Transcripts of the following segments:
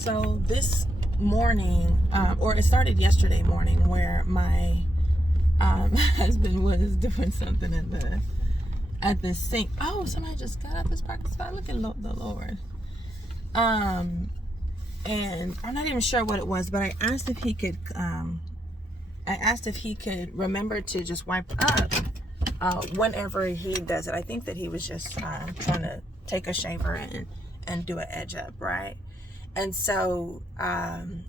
So this morning, or it started yesterday morning, where my husband was doing something at the sink. Oh, somebody just got out this parking spot. Look at the Lord. And I'm not even sure what it was, but I asked if he could. I asked if he could remember to just wipe up whenever he does it. I think that he was just trying to take a shaver and do an edge up, right? And so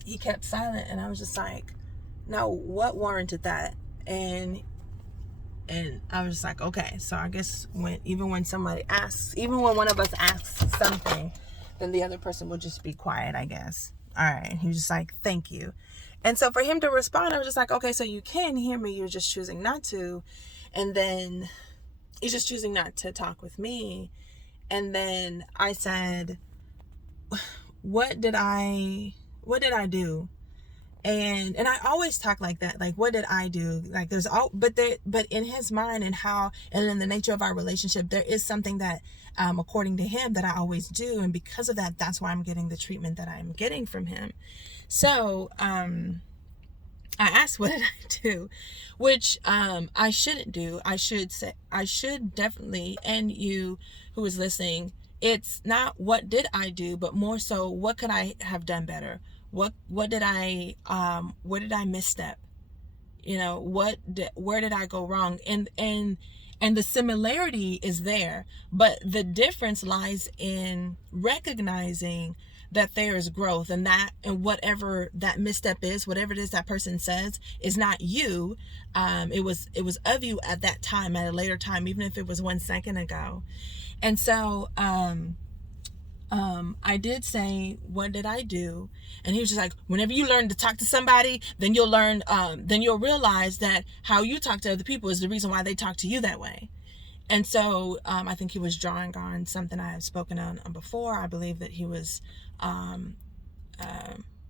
he kept silent, and I was just like, no, what warranted that? And I was just like, okay. So I guess even when somebody asks, even when one of us asks something, then the other person will just be quiet, I guess. All right. He was just like, thank you. And so for him to respond, I was just like, okay, so you can hear me, you're just choosing not to. And then he's just choosing not to talk with me. And then I said, what did I do? And I always talk like that, like, what did I do? Like, but in his mind and in the nature of our relationship, there is something that according to him, that I always do, and because of that, that's why I'm getting the treatment that I'm getting from him. So I asked, what did I do? Which I shouldn't do. I should definitely, and you who is listening, it's not what did I do, but more so, what could I have done better? What did I where did I misstep? You know, where did I go wrong? And the similarity is there, but the difference lies in recognizing that there is growth, and whatever that misstep is, whatever it is that person says, is not you. It was of you at that time, at a later time, even if it was 1 second ago. And so I did say, what did I do? And he was just like, whenever you learn to talk to somebody, then you'll learn, then you'll realize that how you talk to other people is the reason why they talk to you that way. And so I think he was drawing on something I have spoken on before. I believe that he was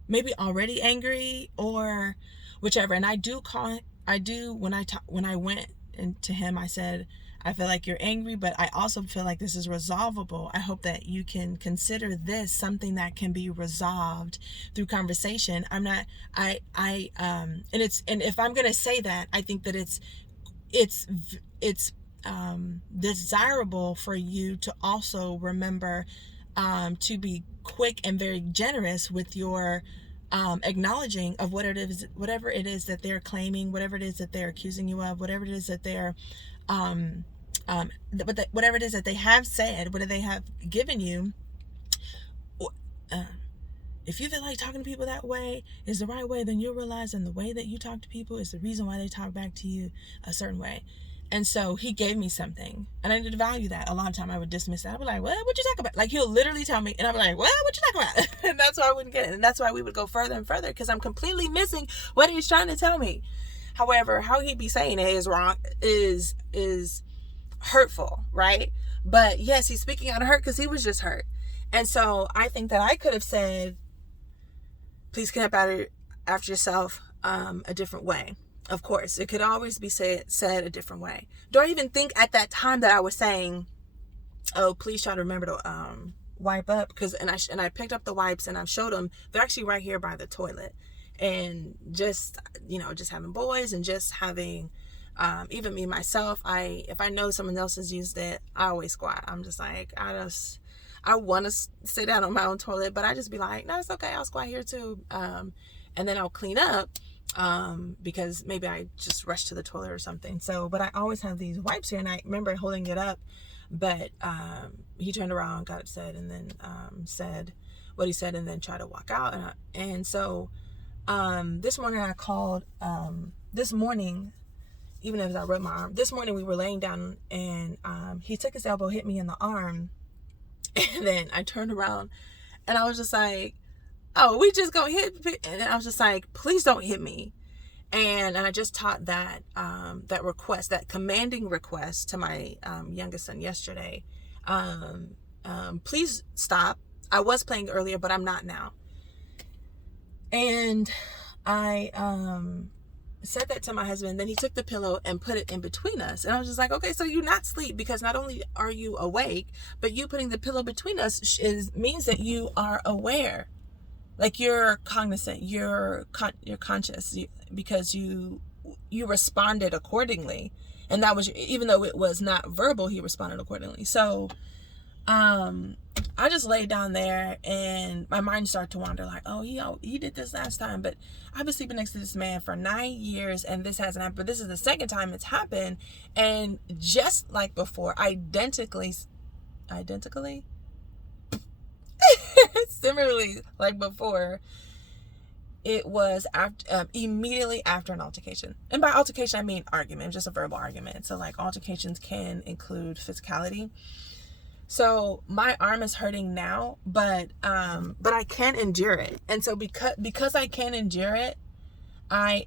maybe already angry or whichever. And when I went into him, I said, I feel like you're angry, but I also feel like this is resolvable. I hope that you can consider this something that can be resolved through conversation. And if I'm going to say that, I think that it's desirable for you to also remember to be quick and very generous with your acknowledging of whatever it is that they're claiming, whatever it is that they're accusing you of, whatever it is that they're whatever it is that they have said, whatever they have given you. If you feel like talking to people that way is the right way, then you'll realize that the way that you talk to people is the reason why they talk back to you a certain way. And so he gave me something, and I did value that. A lot of time I would dismiss that. I'd be like, what you talk about? Like, he'll literally tell me, and I'd be like, what you talk about? And that's why I wouldn't get it. And that's why we would go further and further, because I'm completely missing what he's trying to tell me. However, how he'd be saying it is wrong, is hurtful, right? But yes, he's speaking out of hurt because he was just hurt. And so I think that I could have said, please clean up after yourself a different way. Of course, it could always be said a different way. Don't even think at that time that I was saying, oh, please try to remember to wipe up, and I picked up the wipes and I showed them. They're actually right here by the toilet. And just having boys and just having even me myself, if I know someone else has used it, I always squat. I'm just like, I want to sit down on my own toilet, but I just be like, no, it's okay, I'll squat here too. And then I'll clean up because maybe I just rushed to the toilet or something. So, but I always have these wipes here, and I remember holding it up, but he turned around, got upset, and then said what he said, and then tried to walk out. And so this morning I called, even as I rubbed my arm, this morning we were laying down, and he took his elbow, hit me in the arm, and then I turned around, and I was just like, oh, we just gonna hit, and I was just like, please don't hit me. And I just taught that request, that commanding request to my youngest son yesterday. Please stop. I was playing earlier, but I'm not now. And I said that to my husband. Then he took the pillow and put it in between us. And I was just like, okay, so you're not asleep, because not only are you awake, but you putting the pillow between us means that you are aware. like you're cognizant, you're conscious, because you responded accordingly. And that was, even though it was not verbal, he responded accordingly. So I just laid down there and my mind started to wander, like, oh, he did this last time, but I've been sleeping next to this man for 9 years and this hasn't happened. But this is the second time it's happened, and just like before, identically similarly like before, it was after, immediately after an altercation. And by altercation I mean argument, just a verbal argument. So like altercations can include physicality. So my arm is hurting now, but I can endure it. And so because I can endure it, I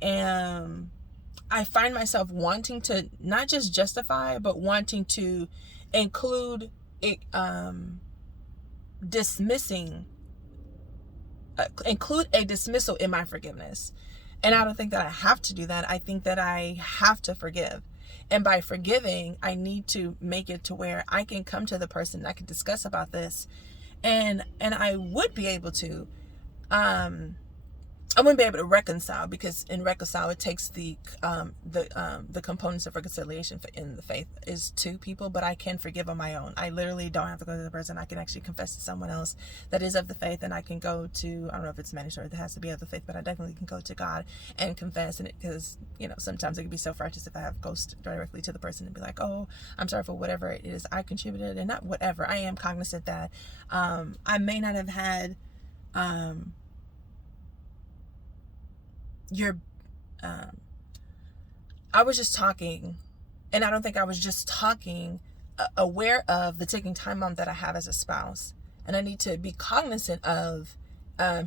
find myself wanting to not just justify, but wanting to include it, include a dismissal in my forgiveness. And I don't think that I have to do that. I think that I have to forgive. And by forgiving, I need to make it to where I can come to the person, I can discuss about this, and I would be able to, I wouldn't be able to reconcile, because in reconcile it takes the components of reconciliation in the faith is 2 people, but I can forgive on my own. I literally don't have to go to the person. I can actually confess to someone else that is of the faith, and I can go to, I don't know if it's mandatory, it has to be of the faith, but I definitely can go to God and confess. And because sometimes it can be self-righteous if I have ghost directly to the person and be like, oh, I'm sorry for whatever it is I contributed, and not whatever. I am cognizant that I may not have had I was just talking, and I don't think I was just talking, aware of the ticking time bomb that I have as a spouse, and I need to be cognizant of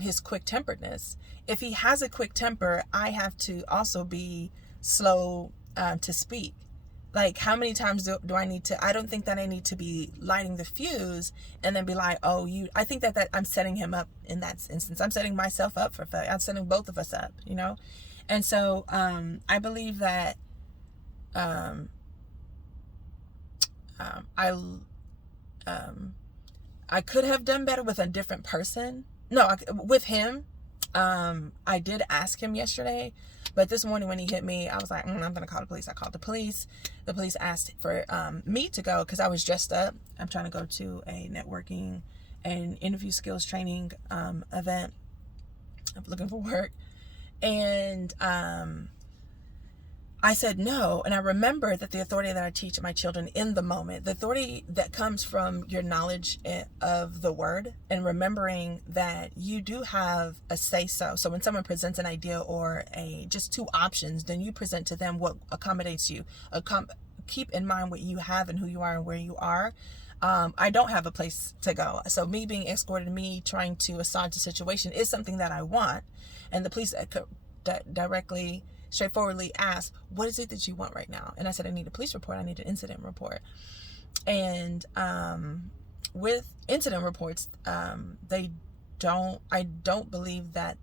his quick-temperedness. If he has a quick temper, I have to also be slow to speak. Like, how many times do I need to, I don't think that I need to be lighting the fuse and then be like, oh, I think that I'm setting him up in that instance. I'm setting myself up for failure. I'm setting both of us up, And so I believe that I could have done better with a different person. No, with him. I did ask him yesterday, but this morning when he hit me, I was like, I'm going to call the police. I called the police. The police asked for me to go because I was dressed up. I'm trying to go to a networking and interview skills training event. I'm looking for work. And I said no. And I remember that the authority that I teach my children in the moment, the authority that comes from your knowledge of the word, and remembering that you do have a say-so. So when someone presents an idea or just 2 options, then you present to them what accommodates you. Keep in mind what you have and who you are and where you are. I don't have a place to go. So me being escorted, me trying to assuage the situation is something that I want. And the police directly, straightforwardly asked, what is it that you want right now? And I said, I need a police report. I need an incident report. And with incident reports, I don't believe that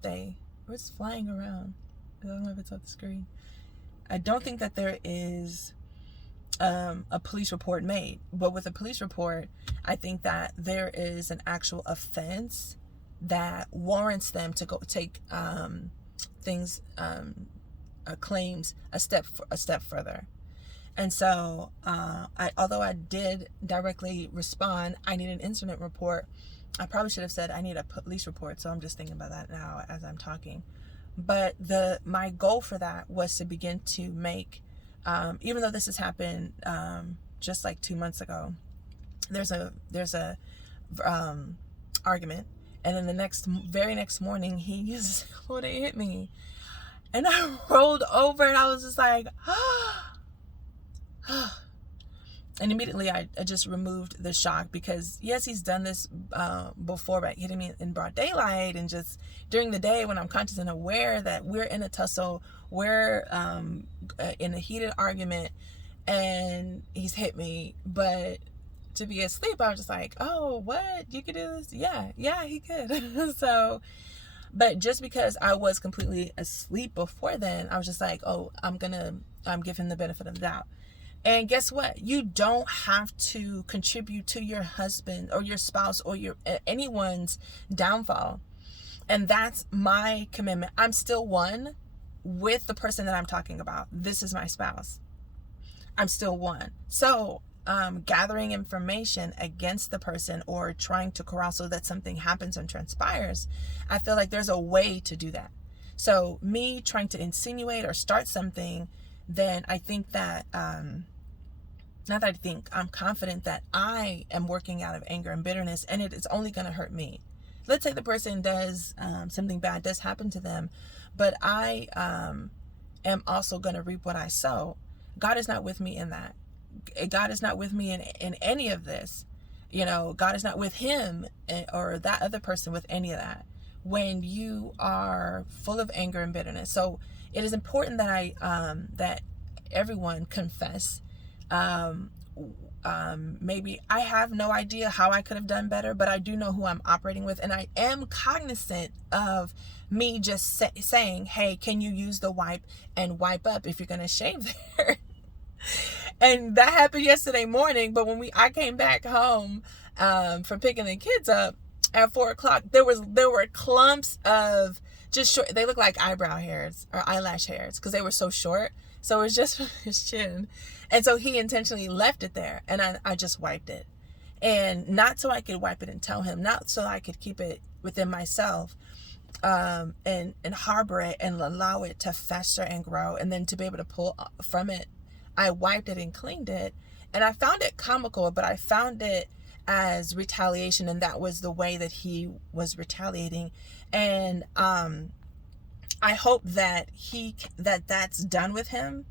what's flying around? I don't know if it's on the screen. I don't think that there is a police report made. But with a police report, I think that there is an actual offense that warrants them to go take things, claims a step further. And so although I did directly respond, I need an incident report. I probably should have said I need a police report. So I'm just thinking about that now as I'm talking. But my goal for that was to begin to make, even though this has happened just like 2 months ago, there's a argument, and then the very next morning he uses to hit me, and I rolled over and I was just like, and immediately I just removed the shock, because yes, he's done this before, by hitting me in broad daylight and just during the day when I'm conscious and aware that we're in a tussle, we're in a heated argument, and he's hit me. But to be asleep, I was just like, oh, what? You could do this? Yeah, he could. So, but just because I was completely asleep before then, I was just like, oh, I'm give him the benefit of the doubt. And guess what? You don't have to contribute to your husband or your spouse or anyone's downfall. And that's my commitment. I'm still one with the person that I'm talking about. This is my spouse. I'm still one. So gathering information against the person or trying to corral so that something happens and transpires, I feel like there's a way to do that. So me trying to insinuate or start something, then I think that, not that I think, I'm confident that I am working out of anger and bitterness, and it is only going to hurt me. Let's say the person does, something bad does happen to them, but I am also going to reap what I sow. God is not with me in that. God is not with me in any of this. You know, God is not with him or that other person with any of that. When you are full of anger and bitterness. So it is important that that everyone confess. Maybe I have no idea how I could have done better, but I do know who I'm operating with. And I am cognizant of me just saying, hey, can you use the wipe and wipe up if you're going to shave there? And that happened yesterday morning. But when I came back home from picking the kids up at 4:00, there were clumps of just short. They look like eyebrow hairs or eyelash hairs because they were so short. So it was just from his chin. And so he intentionally left it there, and I just wiped it. And not so I could wipe it and tell him, not so I could keep it within myself, and harbor it and allow it to fester and grow, and then to be able to pull from it. I wiped it and cleaned it, and I found it comical, but I found it as retaliation, and that was the way that he was retaliating. And I hope that that's done with him.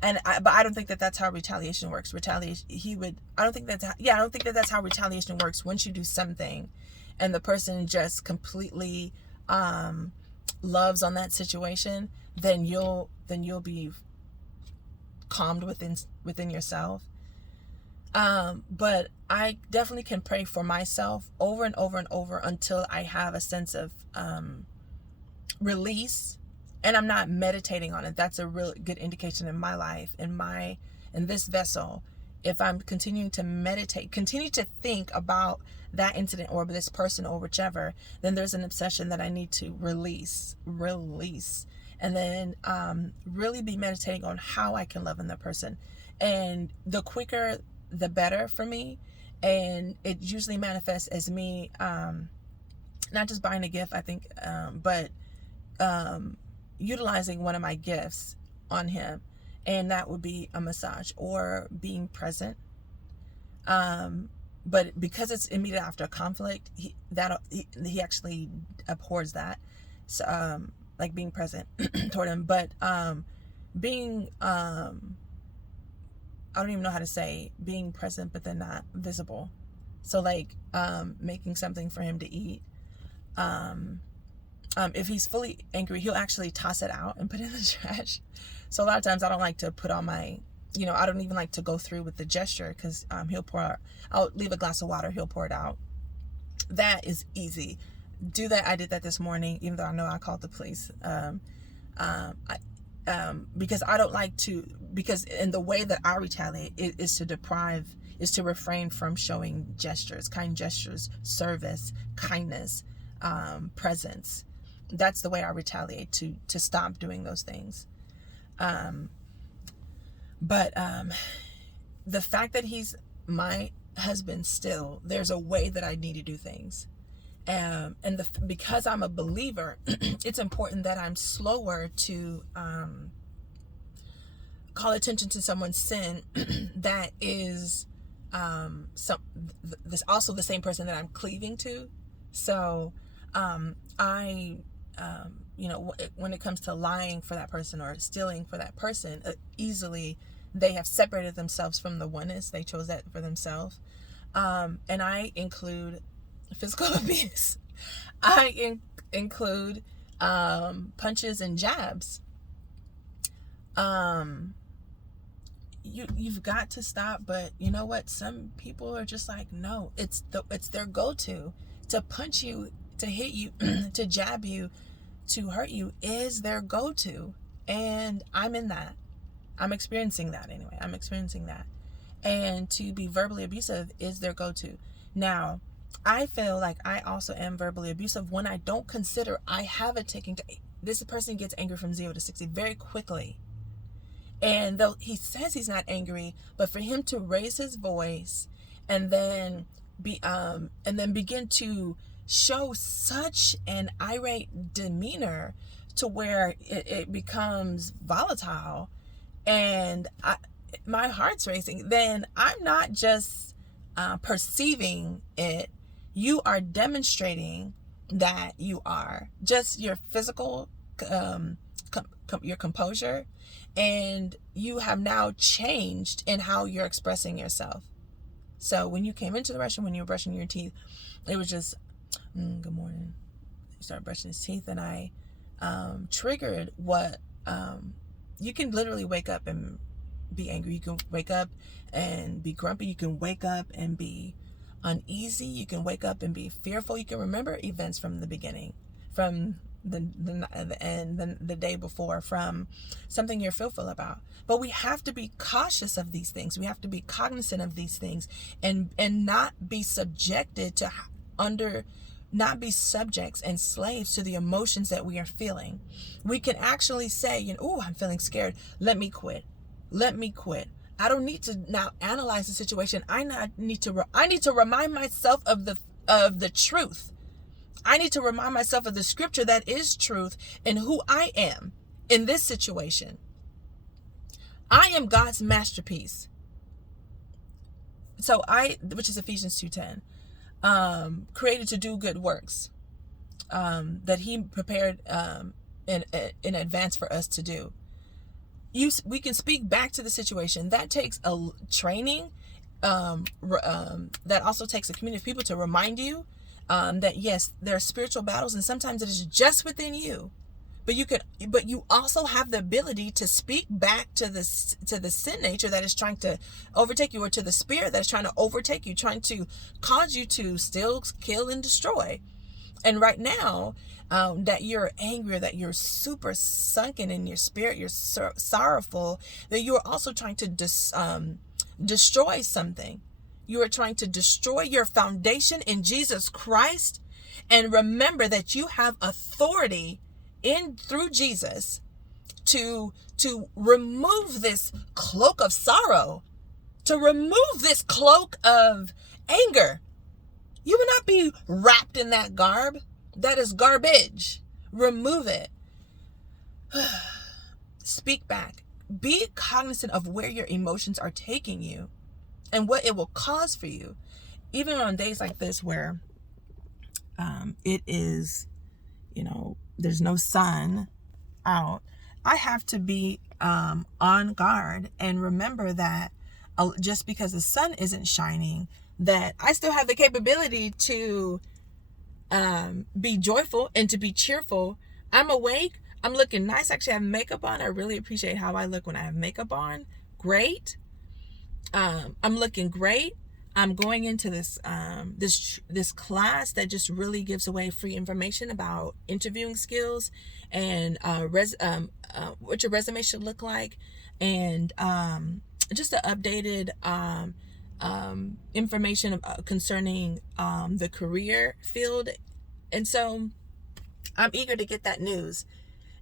But I don't think that that's how retaliation works. I don't think that that's how retaliation works. Once you do something and the person just completely loves on that situation, then you'll be calmed within yourself. But I definitely can pray for myself over and over and over until I have a sense of release. And I'm not meditating on it. That's a real good indication in my life, in this vessel. If I'm continuing to meditate, continue to think about that incident or this person or whichever, then there's an obsession that I need to release. And then really be meditating on how I can love in that person. And the quicker, the better for me. And it usually manifests as me not just buying a gift, I think, but utilizing one of my gifts on him, and that would be a massage or being present. But because it's immediate after a conflict, he actually abhors that. So, like being present toward him, but being I don't even know how to say being present, but then not visible. So like making something for him to eat. If he's fully angry, he'll actually toss it out and put it in the trash. So a lot of times I don't like to put on my, I don't even like to go through with the gesture, because I'll leave a glass of water, he'll pour it out. That is easy. Do that. I did that this morning, even though I know I called the police. Because I don't like to, because in the way that I retaliate is to refrain from showing gestures, kind gestures, service, kindness, presence. That's the way I retaliate, to stop doing those things. But the fact that he's my husband still, there's a way that I need to do things. And because I'm a believer, it's important that I'm slower to call attention to someone's sin that is this also the same person that I'm cleaving to. So when it comes to lying for that person or stealing for that person, easily they have separated themselves from the oneness. They chose that for themselves. And I include physical abuse. I include punches and jabs. You've got to stop. But you know what? Some people are just like, no, it's their go-to. To punch you, to hit you, to jab you, to hurt you is their go-to. And I'm in that. I'm experiencing that anyway. And to be verbally abusive is their go-to. Now, I feel like I also am verbally abusive when I don't consider I have a ticking. This person gets angry from 0 to 60 very quickly. And though he says he's not angry, but for him to raise his voice and then begin to show such an irate demeanor to where it becomes volatile, and my heart's racing, then I'm not just perceiving it. You are demonstrating that you are just your physical your composure, and you have now changed in how you're expressing yourself. So when you came into the restroom, when you were brushing your teeth, it was just good morning. You start brushing his teeth, and I triggered what you can literally wake up and be angry. You can wake up and be grumpy. You can wake up and be uneasy. You can wake up and be fearful. You can remember events from the beginning, from the day before, from something you're fearful about. But we have to be cautious of these things. We have to be cognizant of these things, and not be subjected to not be subjects and slaves to the emotions that we are feeling. We can actually say, oh, I'm feeling scared. Let me quit. I don't need to now analyze the situation. I need to remind myself of the truth. I need to remind myself of the scripture that is truth and who I am in this situation. I am God's masterpiece. So which is Ephesians 2:10, created to do good works that he prepared in advance for us to do. We can speak back to the situation. That takes a training. That also takes a community of people to remind you that yes, there are spiritual battles, and sometimes it is just within you. But you also have the ability to speak back to the sin nature that is trying to overtake you, or to the spirit that is trying to overtake you, trying to cause you to steal, kill, and destroy. And right now, that you're angry, or that you're super sunken in your spirit, you're sorrowful, that you are also trying to destroy something. You are trying to destroy your foundation in Jesus Christ. And remember that you have authority through Jesus to remove this cloak of sorrow, to remove this cloak of anger. You will not be wrapped in that garb. That is garbage. Remove it. Speak back. Be cognizant of where your emotions are taking you and what it will cause for you. Even on days like this where it is, there's no sun out, I have to be on guard and remember that just because the sun isn't shining, that I still have the capability to be joyful and to be cheerful. I'm awake. I'm looking nice. Actually, I have makeup on. I really appreciate how I look when I have makeup on. Great. I'm looking great. I'm going into this class that just really gives away free information about interviewing skills and what your resume should look like, and just the updated information concerning the career field. And so I'm eager to get that news.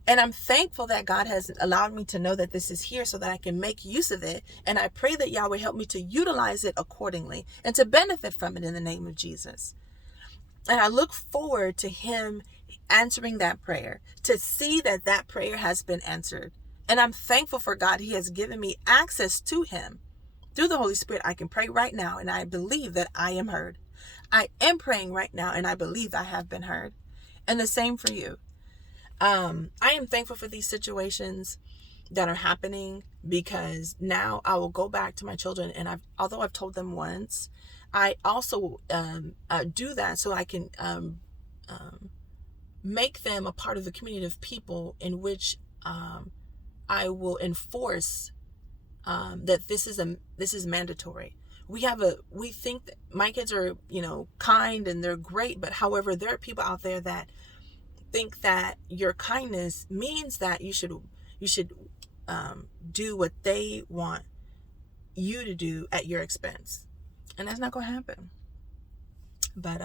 And I'm thankful that God has allowed me to know that this is here so that I can make use of it. And I pray that Yahweh help me to utilize it accordingly and to benefit from it in the name of Jesus. And I look forward to him answering that prayer, to see that prayer has been answered. And I'm thankful for God. He has given me access to him. Through the Holy Spirit, I can pray right now, and I believe that I am heard. I am praying right now, and I believe I have been heard. And the same for you. I am thankful for these situations that are happening, because now I will go back to my children, and although I've told them once, I also do that so I can make them a part of the community of people in which I will enforce that this is mandatory. We think that my kids are, kind and they're great, but however, there are people out there that think that your kindness means that you should do what they want you to do at your expense. And that's not going to happen. But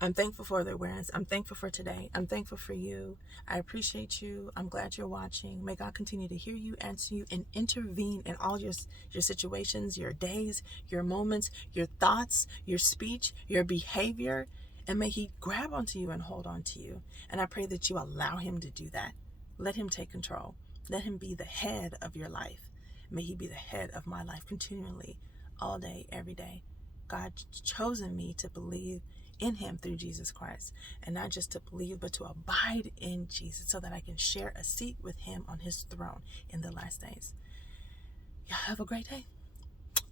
I'm thankful for the awareness. I'm thankful for today. I'm thankful for you. I appreciate you. I'm glad you're watching. May God continue to hear you, answer you, and intervene in all your situations, your days, your moments, your thoughts, your speech, your behavior. And may He grab onto you and hold on to you. And I pray that you allow Him to do that. Let Him take control. Let Him be the head of your life. May He be the head of my life continually, all day, every day. God chosen me to believe in Him through Jesus Christ, and not just to believe, but to abide in Jesus, so that I can share a seat with Him on His throne in the last days. Y'all have a great day.